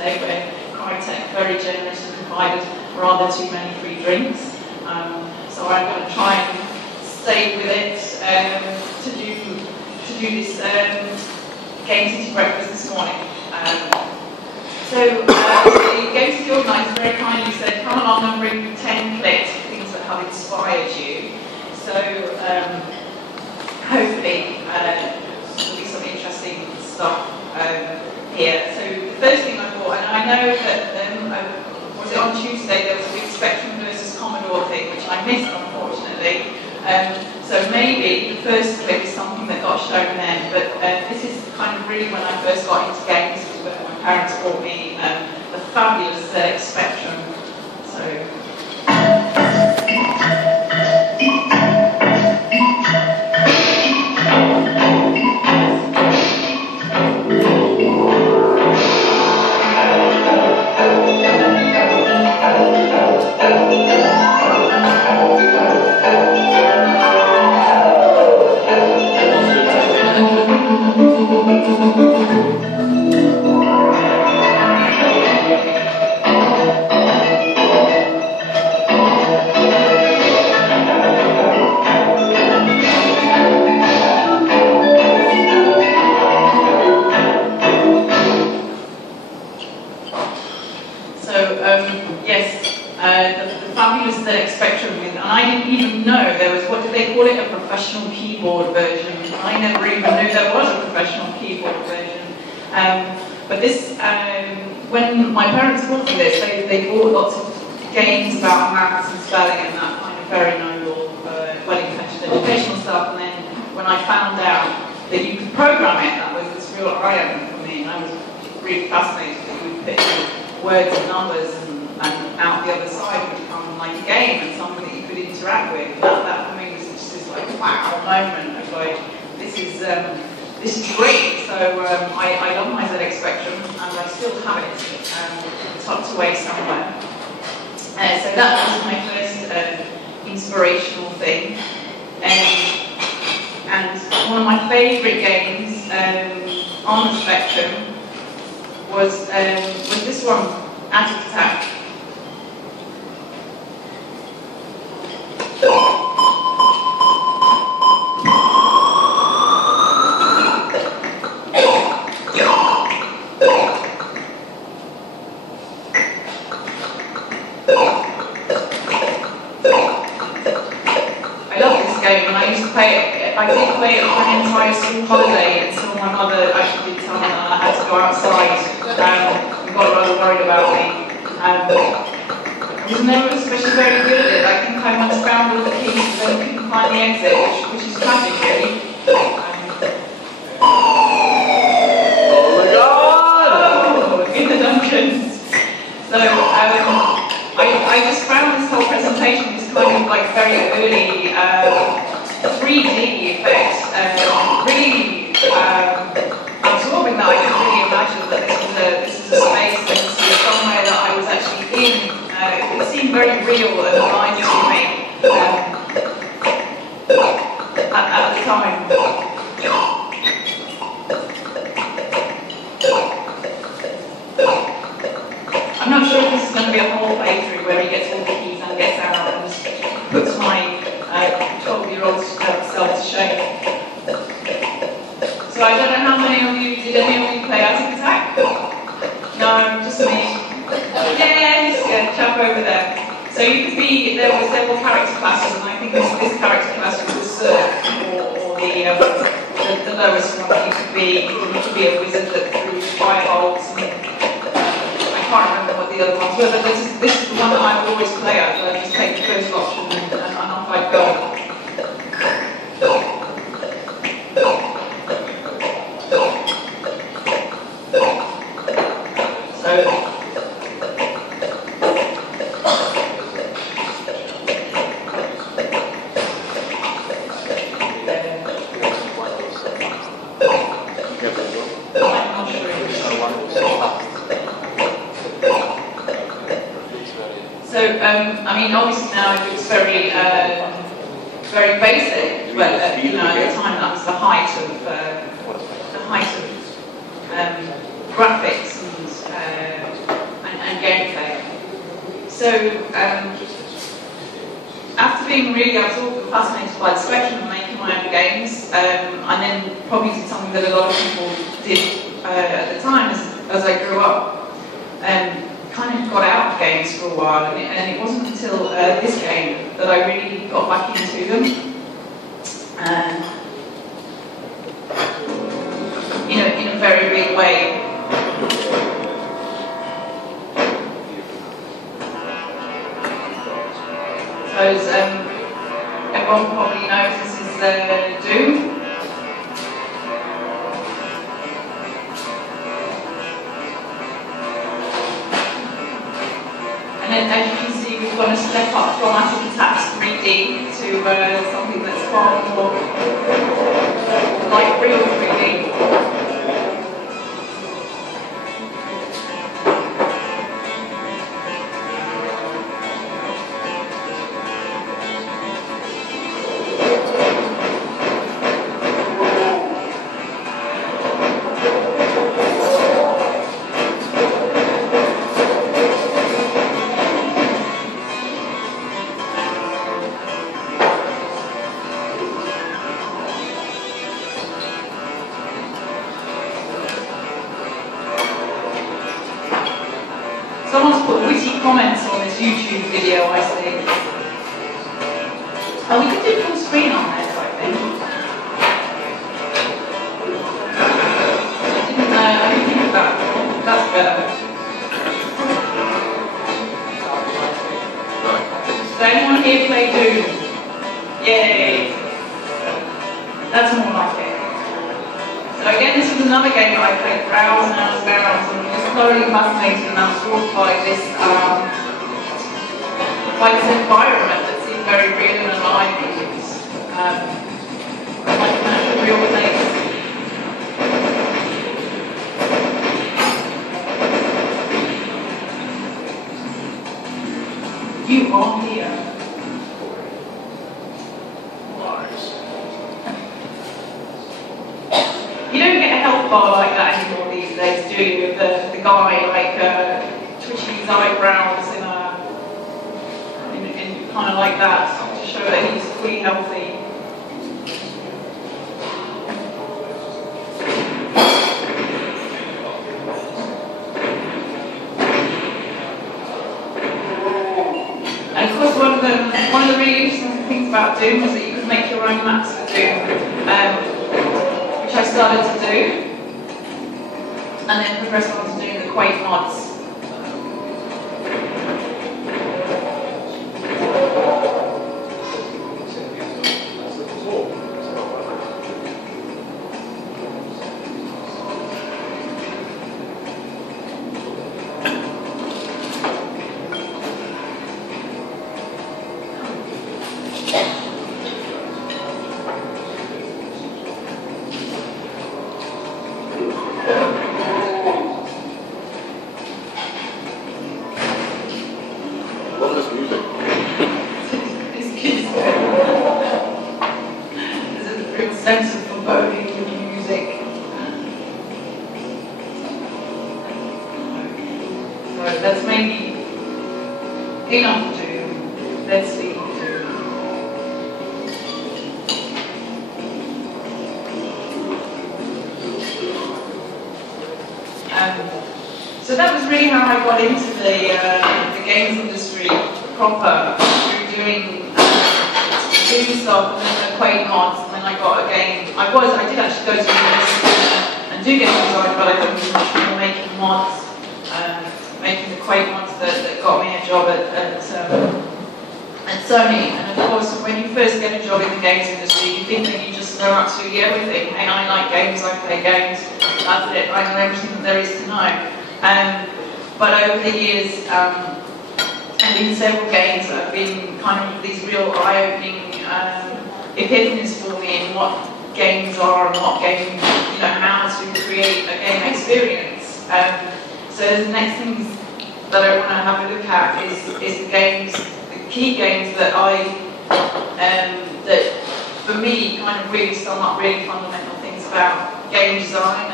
today where Crytek very generously provided rather too many free drinks. So I'm going to try and stay with it to do this GameCity breakfast this morning. So the GameCity organiser very kindly said, come along and bring 10 clips of things that have inspired you. So hopefully there'll be some interesting stuff here. So the first thing I thought, and I know that was it on Tuesday there was a big Spectrum versus Commodore thing, which I missed unfortunately. So maybe the first clip is something that got shown then, but this is kind of really when I first got into games, when my parents bought me the fabulous ZX Spectrum. So. When my parents bought me this, they bought lots of games about maths and spelling and that kind of very noble, well-intentioned educational stuff. And then when I found out that you could program it, that was this real eye-opener for me. And I was really fascinated that you would put words and numbers and out the other side would become like a game and something that you could interact with. That for me was just this like wow moment of like, this is great. So I love my ZX Spectrum and I still have it tucked away somewhere. So that was my first inspirational thing. And one of my favourite games on the Spectrum was this one, Attic Attack. I did play it for an entire school holiday until my mother actually did tell me that I had to go outside and got rather worried about me. I was never especially very good at it. I think I once found all the keys but then couldn't find the exit, which is tragic really. Oh my god! In the dungeons. So I just found this whole presentation was kind of like very early 3D effects, really absorbing that. I didn't really imagine that this is a space and this is somewhere that I was actually in. It seemed very real and alive to me at the time. I'm not sure if this is going to be a whole playthrough where he gets all the keys and gets out and just puts my 12-year-old self to shame. So I don't know how many of you, did any of you play Attic Attack? No, just me. Yes, yeah, chap over there. So you could be, there were several character classes and I think this character class was the Cirque or the lowest one. You could be a wizard that threw firebolts and I can't remember what the other ones were, but this is the one that I would always play at. I just take the first option and off I'd go. I mean, obviously now it looks very, very basic, but you know, at the time that was the height of graphics and So, after being really absorbed and fascinated by the spectrum and making my own games, I then probably did something that a lot of people did at the time as I grew up, kind of got out of games for a while, and it wasn't until this game that I really got back into them. In a very big way. As everyone probably knows, this is Doom. And then, as you can see, we've got to step up from Acid Attacks 3D to something that's far more like real 3D. Someone's put witty comments on this YouTube video, I see. Oh, we could do full screen on this, I think. I didn't think of that. That's better. Does anyone here play Doom? Yay! That's more like it. So again, this is another game that I played for hours and hours and hours, and was thoroughly fascinated and absorbed by this environment that seemed very real and alive. It was like an actual real place. You are here. You don't get a health bar like that anymore these days, do you? With the guy like twitching his eyebrows in kind of like that to show that he's fully healthy. And of course, one of the really interesting things about Doom was that you could make your own maps for Doom. Which I started to do, and then progressed on to doing the Quake mods. Love this music. There's a real sense of foreboding in the music. So that's maybe enough to do. Let's see. So that was really how I got into the games industry proper, through doing stuff and then the Quake mods, and then I got a game. I did actually go to university and do game design, but I got into much more making mods, making the Quake mods that got me a job at Sony. And of course, when you first get a job in the games industry, you think that you just know absolutely everything. Hey, I like games, I play games, that's it, I know everything that there is to know. But over the years, and in several games, have been kind of these real eye-opening epiphanies for me in what games are and what games, how to create a game experience. So the next things that I want to have a look at is the games, the key games that that for me kind of really sum up really fundamental things about game design